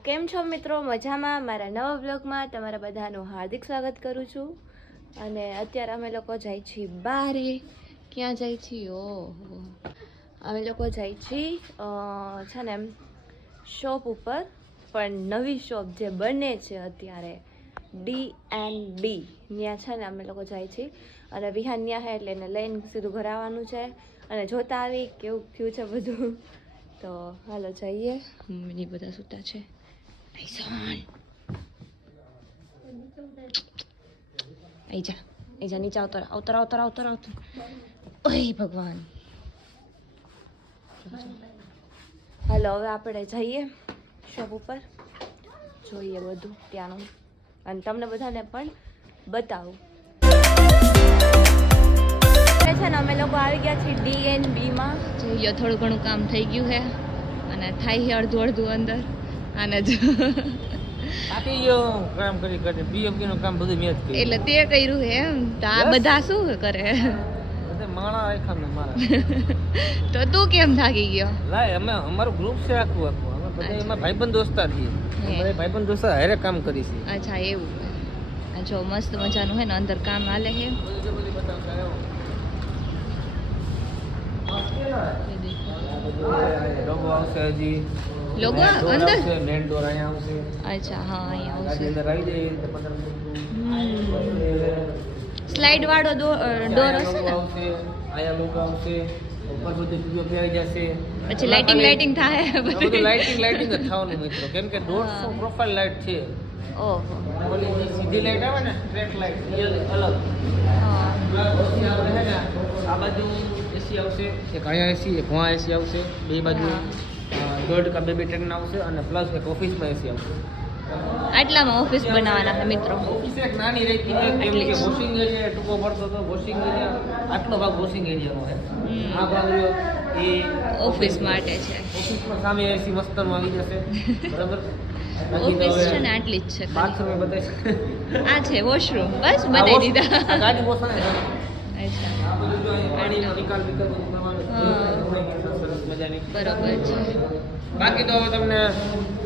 કેમ છો મિત્રો? મજામાં? મારા નવા બ્લોગમાં તમારા બધાનું હાર્દિક સ્વાગત કરું છું. અને અત્યારે અમે લોકો જાય છીએ બારે. ક્યાં જાય છીએ? ઓહો, અમે લોકો જાય છીએ છે ને એમ શોપ ઉપર, પણ નવી શોપ જે બને છે અત્યારે D&B ત્યાં છે ને અમે લોકો જાય છીએ. અને વિહાન ત્યાં છે એટલે એને લઈને સીધું ઘરે આવવાનું છે. અને જોતા આવી કેવું થયું છે બધું. તો હાલો જઈએ. મમ્મીની બધા સૂતા છે. નીચે આવતર. ઓય ભગવાન. હાલો હવે આપણે જઈએ શોપ ઉપર, જોઈએ બધું ત્યાંનું અને તમને બધાને પણ બતાવું. છે ને અમે લોકો આવી ગયા છીએ D&B માં. જોઈએ થોડું ઘણું કામ થઈ ગયું છે અને થાય છે અડધું અંદર. આને જ આખી યો કામ કરી બીએમપી નું કામ બધું મેં જ કર્યું. એટલે તે કર્યું છે એમ? તો આ બધા શું કરે? બધે માણા રાખ્યા મેં મારા. તો તું કેમ થાકી ગયો? લાય અમે અમારું ગ્રુપ છે આખું અમે બધા એમાં ભાઈબંધ દોસ્તાર છીએ. બધા ભાઈબંધ દોસ્તાર હારે કામ કરી છે. અચ્છા એવું. આ જો મસ્ત મજાનું હે ને અંદર કામ હાલે છે. લોગો આવશે હજી. લોગો અંદર? મેન ડોર અહીંયા આવશે. અચ્છા હા અહીંયા આવશે. અંદર આવી જાય 15 સ્લાઇડ વાળો ડોર હશે ને? આવશે આયા લોગો આવશે. ઉપર બધું પીઓપી આવી જશે. પછી લાઇટિંગ થાય બધું લાઇટિંગ જ થવાનું મિત્રો, કેમ કે 150 પ્રોફાઇલ લાઇટ છે. ઓહો. ઓલી જે સીધી લાઇટ આવે ને ટ્રેક લાઇટ એ અલગ. હા. પછી આપણે છે ને આ બાજુ એસી આવશે, એક અહીંયા એસી, એક વहाँ એસી આવશે. બે બાજુ દોઢ કા બે ટ્રેન આવશે અને પ્લસ એક ઓફિસમાં એસી આવશે. આટલામાં ઓફિસ બનાવવાના છે મિત્રો. ઓફિસ એક નાની રહી છે, કેમ કે વોશિંગ એરિયા ટૂંકો પડતો તો વોશિંગ એરિયા આટલો ભાગ વોશિંગ એરિયાનો છે. આ ભાગ એ ઓફિસ માટે છે. ઓફિસમાં સામે એસી મસ્તનું આવી જશે. બરાબર. ઓફિસ છે ને આટલી જ છે. બાથરૂમ બતાવીશ. આ છે વોશરૂમ, બસ બનાવી દીધા. આ ગાડી વોશણ છે. અચ્છા આ બધું જો પાણીનો નિકાલ કરવાનો સરસ મજાની. બરોબર છે. બાકી તો હવે તમને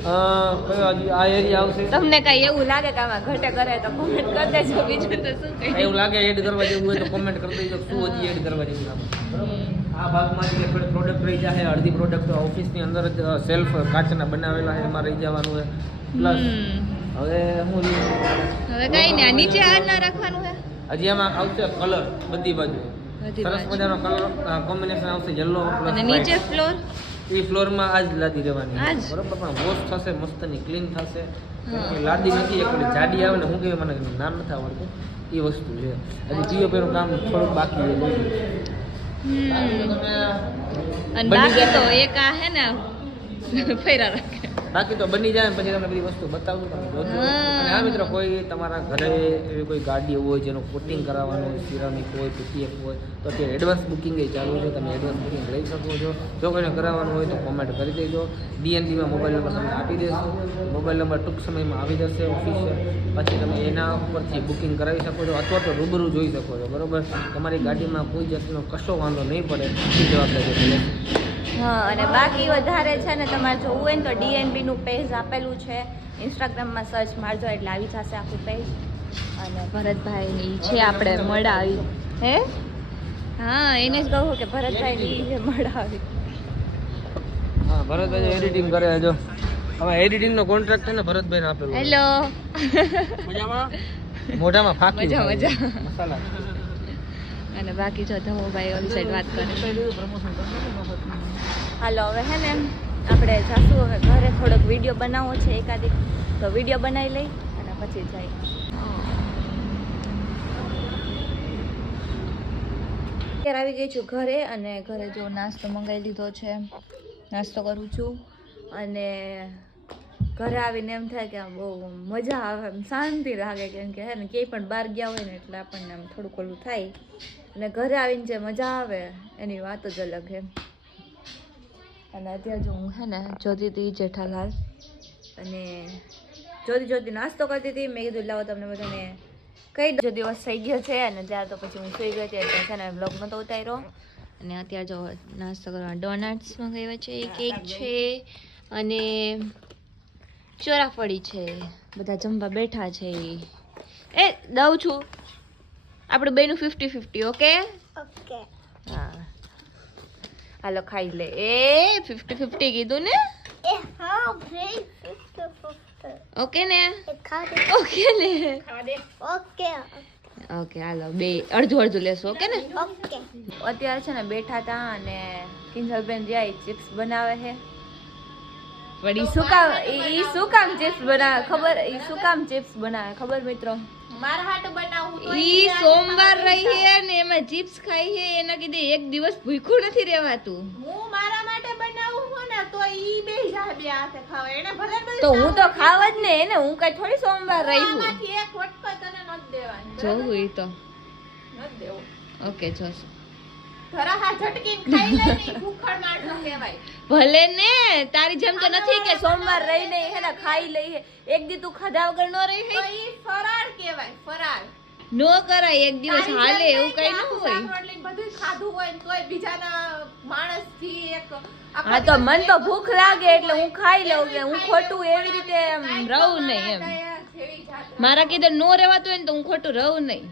કયો હજી આ એરિયા આવશે. તમને કઈ એવું લાગે કે આમાં ઘટે કરે તો કોમેન્ટ કરી દેજો. બીજું તો શું કહી. એવું લાગે એડ કરવા જેવું હોય તો કોમેન્ટ કરી દેજો શું હજી એડ કરવા જેવું છે. આ ભાગમાં જે થોડી પ્રોડક્ટ રહી જાય, અડધી પ્રોડક્ટ ઓફિસની અંદર જ સેલ્ફ કાચના બનાવેલા છે એમાં રહી જવાનું છે. પ્લસ હવે હું હવે કઈ ને નીચે આ ના રાખવાનું છે. હજી એમાં આવશે કલર બધી બાજુ સરસ મજાનો કલર કોમ્બિનેશન આવશે યલો પ્લસ અને નીચે ફ્લોર એ ફ્લોરમાં આજ લાદી રહેવાની બરોબર, પણ વોશ થશે મસ્તની ક્લીન થશે. લાદી નથી એક જાડી આવે ને, હું કે મને નામ નથી આવડતું એ વસ્તુ છે. હજી પીઓપીનું કામ થોડુંક બાકી છે. અને બાકી તો એક આ હે ને ફેરા રાખે. બાકી તો બની જાય ને પછી તમને બધી વસ્તુ બતાવું, તમે જોજો. અને આ મિત્રો કોઈ તમારા ઘરે એવી કોઈ ગાડી હોય જેનું કોટિંગ કરાવવાનું હોય, સિરામિક હોય, પીટીએફ હોય, તો અત્યારે એડવાન્સ બુકિંગ એ ચાલુ છે. તમે એડવાન્સ બુકિંગ લઈ શકો છો. જો કોઈને કરાવવાનું હોય તો કોમેન્ટ કરી દેજો. D&Bમાં મોબાઈલ નંબર તમને આપી દેશું. મોબાઈલ નંબર ટૂંક સમયમાં આવી જશે ઓફિશિયલ. પછી તમે એના ઉપરથી બુકિંગ કરાવી શકો છો અથવા તો રૂબરૂ જોઈ શકો છો. બરાબર. તમારી ગાડીમાં કોઈ જાતનો કશો વાંધો નહીં પડે એ જવાબદારી છે. હા, અને બાકી વધારે છે ને તમારે જોવું હોય ને તો D&B નું પેજ આપેલું છે. ઇન્સ્ટાગ્રામમાં સર્ચ મારજો એટલે આવી જશે આખું પેજ. અને ભરતભાઈની છે આપણે મળાવી હે. હા, એને જ કહું કે ભરતભાઈની છે મળાવી. હા, ભરતભાઈ એડિટિંગ કરે જો. હવે એડિટિંગનો કોન્ટ્રાક્ટ છે ને ભરતભાઈને આપેલો. હેલો. મજામાં? મોઢામાં ફાકી મજા મસાલા. અને બાકી જો ધમુભાઈ ઓલી સાઈડ વાત કરે. હાલો હવે હે ને આપણે જાશું હવે ઘરે. થોડોક વિડીયો બનાવવો છે એકાદી, તો વિડીયો બનાવી લઈ અને પછી જઈ. અત્યારે આવી ગઈ છું ઘરે અને ઘરે જો નાસ્તો મંગાવી લીધો છે. નાસ્તો કરું છું અને ઘરે આવીને એમ થાય કે આમ બહુ મજા આવે, એમ શાંતિ લાગે. કેમ કે હે ને ક્યાંય પણ બહાર ગયા હોય ને એટલે આપણને આમ થોડુંક ઓલું થાય. અને ઘરે આવીને જે મજા આવે એની વાત જ અલગ છે. અને અત્યારે જો હું હે ને જોતી હતી જેઠાલાલ અને જોતી નાસ્તો કરતી હતી. મેં કીધું લાવો તમને બધાને કઈ જો દિવસ થઈ ગયો છે. અને ત્યારે તો પછી હું સુઈ ગઈ હતી એટલે છે ને બ્લોગ નહોતો ઉતાર્યો. અને અત્યારે જો નાસ્તો કરવા ડોનટ્સ મંગાવ્યા છે, કેક છે અને ચોરાફળી છે, બધા જમવા બેઠા છે. એ દઉં છું આપણે બેનું 50-50. ઓકે ઓકે હા હાલો ખાઈ લે. એ 50-50 કીધું ને. એ હા ભાઈ 50-50 ઓકે ને ખા દે ઓકે ને ઓકે ઓકે હાલો બે અડધું લેશું. ઓકે ને ઓકે અત્યારે છે ને બેઠા હતા અને કિંજલબેન રહ્યા ચિપ્સ બનાવે છે. પણ ઈ શું કામ ચિપ્સ બનાવે ખબર? ઈ શું કામ ચિપ્સ બનાવે ખબર મિત્રો? મારા હાટુ બનાવું તો ઈ સોમવાર રહી હે ને એમાં ચિપ્સ ખાઈ હે એના કીધે એક દિવસ ભૂખ્યું નથી રહેવાતું. હું મારા માટે બનાવું છું ને તો ઈ બે જા બે હાથે ખાવે એને ભલે બધું તો હું તો ખાવ જ ને એને હું કઈ થોડી સોમવાર રહી હું. આમાંથી એક વટકો તને નથી દેવાની જોવું ઈ તો નથી દેવું ઓકે જોશું ધરા હા ઝટકીને ખાઈ લે ને ભૂખડ માણસો કહેવાય ભલે ને તારી જેમ તો નથી કે સોમવાર રહી નહીં હે ને ખાઈ લઈ હે. એક દી તું ખાધા વગર નો રહી તો હે ઈ ફરાળ કહેવાય ફરાળ નો કરાય એક દિવસ હાલે એવું કઈ ન હોય. રોટલી બધું ખાધું હોય ને તોય બીજાના માણસથી એક હા તો મન તો ભૂખ લાગે એટલે હું ખાઈ લઉં કે હું ખોટું એવી રીતે એમ રહું નહીં એમ. મારા કીધે નો રહેવાતું હોય ને તો હું ખોટું રહું નહીં.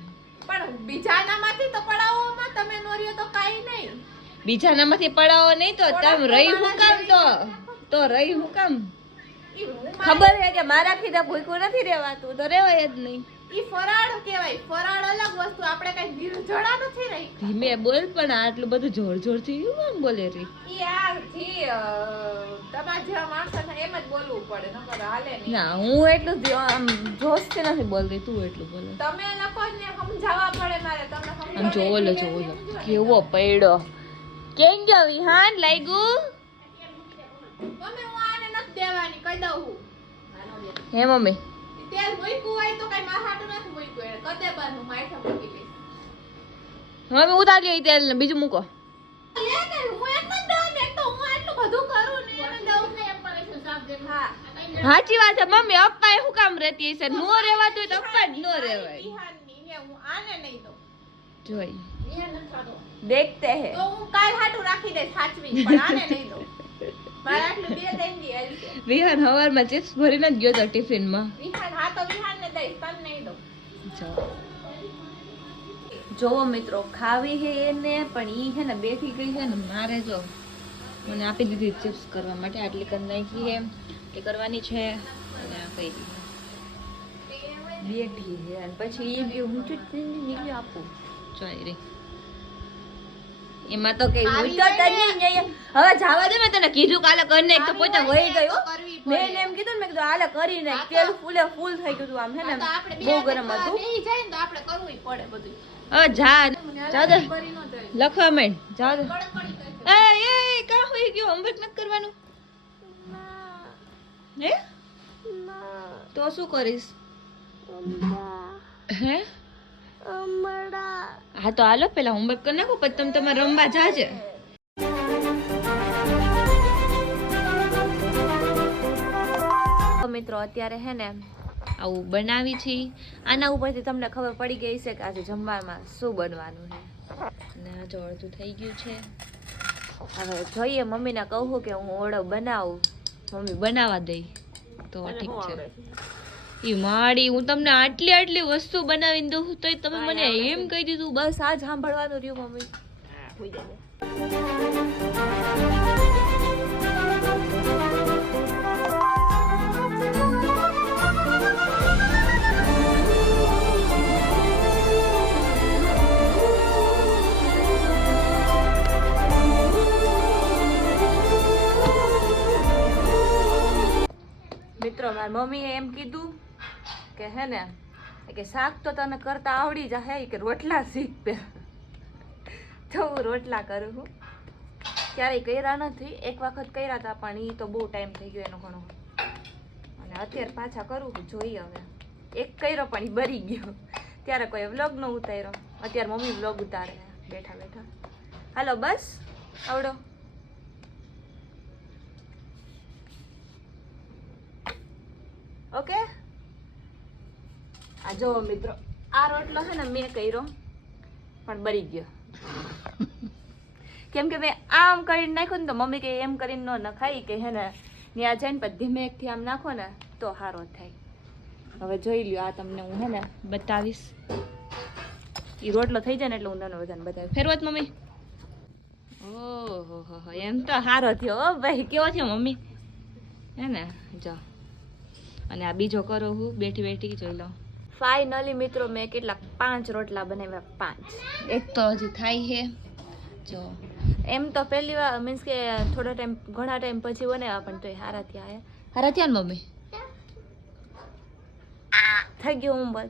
પણ બીજાનામાંથી તો પડાવોમાં તમે નોર્યો તો કાઈ નહીં બીજાનામાંથી પડાવો નહીં તો તમે રહી હું કામ તો રહી હું કામ? ઈ હું ખબર છે કે મારા કીધે ભૂખ્યું નથી રહેવાતું તો રહેવાય જ નહીં. ઈ ફરાળ કહેવાય ફરાળ અલગ વસ્તુ આપણે કઈ નિર્જળા નથી રહી ધીમે બોલ પણ આટલું બધું જોર જોર થી કેમ બોલે રી? ઈ આ જી તમારા જેવા માણસો એમ જ બોલવું પડે નકર હાલે નહીં ના હું એટલું આમ જોશ થી નથી બોલતી તું એટલું બોલે. તમે લખો ને સમજાવવા પડે મારે તમને આમ જોવો લો કેવો પડ્યો. કેમ ગયો વિહાન લાગ્યું મમ્મી હું આને નથી દેવાની કહી દઉં હું હે મમ્મી? તેલ મૂક્યું હોય તો કઈ મારા હાટું નથી મૂક્યું એને કદે બાર હું માથે મૂકી દઈશ મમ્મી ઉતારી લો તેલ ને બીજું મૂકો. લે ને હું એમ જ દઉં ને એક તો હું એટલું બધું કરું ને એને દઉં ને એમ કરે છે સાબ દે હા સાચી વાત છે મમ્મી. અપ્પા શું કામ રહેતી હશે? નો રહેવાતું હોય તો અપ્પા જ નો રહેવાય. ઈહાનની ને હું આને નહીં દઉં જોઈ ઈહાન નથી ખાતો દેખતે હે તો હું કાલ હાટું રાખી દઈશ સાચવી પણ આને નહીં દઉં મારા આટલું બે દઈ દી આવી છે વિહાન હવારમાં ચિપ્સ ભરીને જ ગયો તો ટિફિન માં. વિહાન હા તો વિહાન ને દઈશ તને નહીં દઉં જોવો મિત્રો ખાવી હે એને પણ ઈ હે ને બેઠી ગઈ છે ને મારે જો મને આપી દીધી ચિપ્સ કરવા માટે આટલી કરી નાખી હે એ કરવાની છે અને આ કઈ બેઠી છે અને પછી એ બી હું નીકળી આપું જોઈ રે એમાં તો કઈ હું તો તને નહીં હવે જવા દે. મેં તને કીધું કાલે કરી નાખ તો પોતે વહી ગયો. મેં એને એમ કીધું ને મેં કીધું હાલે કરી નાખ. તેલ ફૂલ થઈ ગયું આમ હે ને બહુ ગરમ હતું. બેહી જાય ને તો આપણે કરવું પડે બધું હવે જા દે કરી ન દે લખવા માંડ જા દે. કડકડી કરી એ કા હોઈ ગયો? હોમવર્ક નથી કરવાનું હે? તો શું કરીશ હે? હા તો હાલો પેલા હોમવર્ક કરી નાખો પછી તમે તમારે રમવા જાજે. મિત્રો અત્યારે હે ને આવું બનાવી છે. આના ઉપરથી તમને ખબર પડી ગઈ છે કે આજે જમવામાં શું બનવાનું છે. અને આ જો અડધું થઈ ગયું છે. હવે જોઈએ મમ્મીને કહું કે હું ઓળો બનાવું મમ્મી બનાવવા દઈ તો ઠીક છે. ઈ માડી હું તમને આટલી વસ્તુ બનાવીને દઉં તોય તમે મને એમ કહી દીધું બસ આ જ સાંભળવાનું રહ્યું મમ્મી. મિત્રો મારી મમ્મીએ એમ કીધું કે હે ને કે શાક તો તને કરતા આવડી જાય કે રોટલા શીખ પે. તો હું રોટલા કરું છું. ક્યારેય કર્યા નથી. એક વખત કર્યા હતા પણ એ તો બહુ ટાઈમ થઈ ગયો એનો ઘણો અને અત્યારે પાછા કરું છું. જોઈએ હવે એક કર્યો પણ એ બરી ગયો. ત્યારે કોઈ વ્લોગ નો ઉતાર્યો. અત્યારે મમ્મી વ્લોગ ઉતારે બેઠા બેઠા. હાલો બસ આવડો ઓકે. આ જો મિત્રો આ રોટલો છે ને મેં કર્યો પણ બરી ગયો કેમ કે મેં આમ કરીને નાખ્યું ને તો મમ્મી કે એમ કરીને ન નખાય કે હે ને ત્યાં જઈને પછી ધીમે એકથી આમ નાખો ને તો સારો થાય. હવે જોઈ લ્યો, આ તમને હું હે ને બતાવીશ. એ રોટલો થઈ જાય ને એટલે હું તમને બધાને બતાવીશ. ફેરવત મમ્મી? ઓહો હો, એમ તો સારો થયો હો ભાઈ. કેવો થયો મમ્મી? હે ને જો. અને આ બીજો કરો હું બેઠી બેઠી જોઈ લો. ફાઇનલી મિત્રો મેં કેટલા 5 રોટલા બનાવ્યા. 5. એક તો હજી થાય છે જો. એમ તો પહેલી વાર મીન્સ કે થોડા ટાઈમ ઘણા ટાઈમ પછી બનાવ્યા પણ તોય હારા થયા હે. હારા થયા ને મમ્મી? થઈ ગયું હું બસ.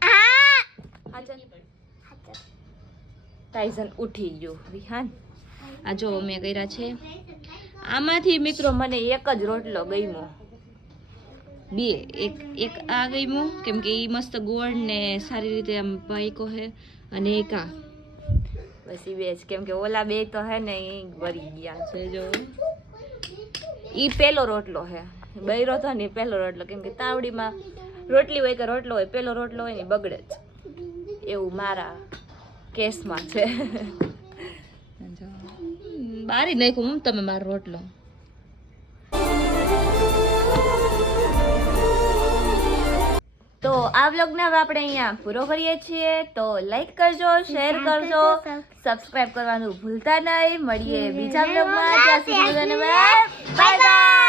ટાઈઝન ઉઠી ગયું વિહાન. આ જો મેં કર્યા છે. આમાંથી મિત્રો મને એક જ રોટલો ગમ્યો. બે એક આ ગમ્યું કેમ કે એ મસ્ત ગોળ ને સારી રીતે આમ પાઈકો હે. અને એક આ બસ એ બે જ, કેમ કે ઓલા બે તો હે ને એ ભરી ગયા છે. જો એ પેલો રોટલો હે, બૈરો તો ને પેલો રોટલો. કેમ કે તાવડીમાં રોટલી હોય કે રોટલો હોય, પેલો રોટલો હોય ને બગડે જ, એવું મારા કેસમાં છે. બારી નાખ્યું હું તમે મારો રોટલો. તો આ વ્લોગને હવે આપણે અહીંયા પૂરો કરીએ છીએ. તો લાઈક કરજો, શેર કરજો, સબસ્ક્રાઇબ કરવાનું ભૂલતા નહીં. મળીએ બીજા વ્લોગમાં. ત્યાં સુધી બાય બાય.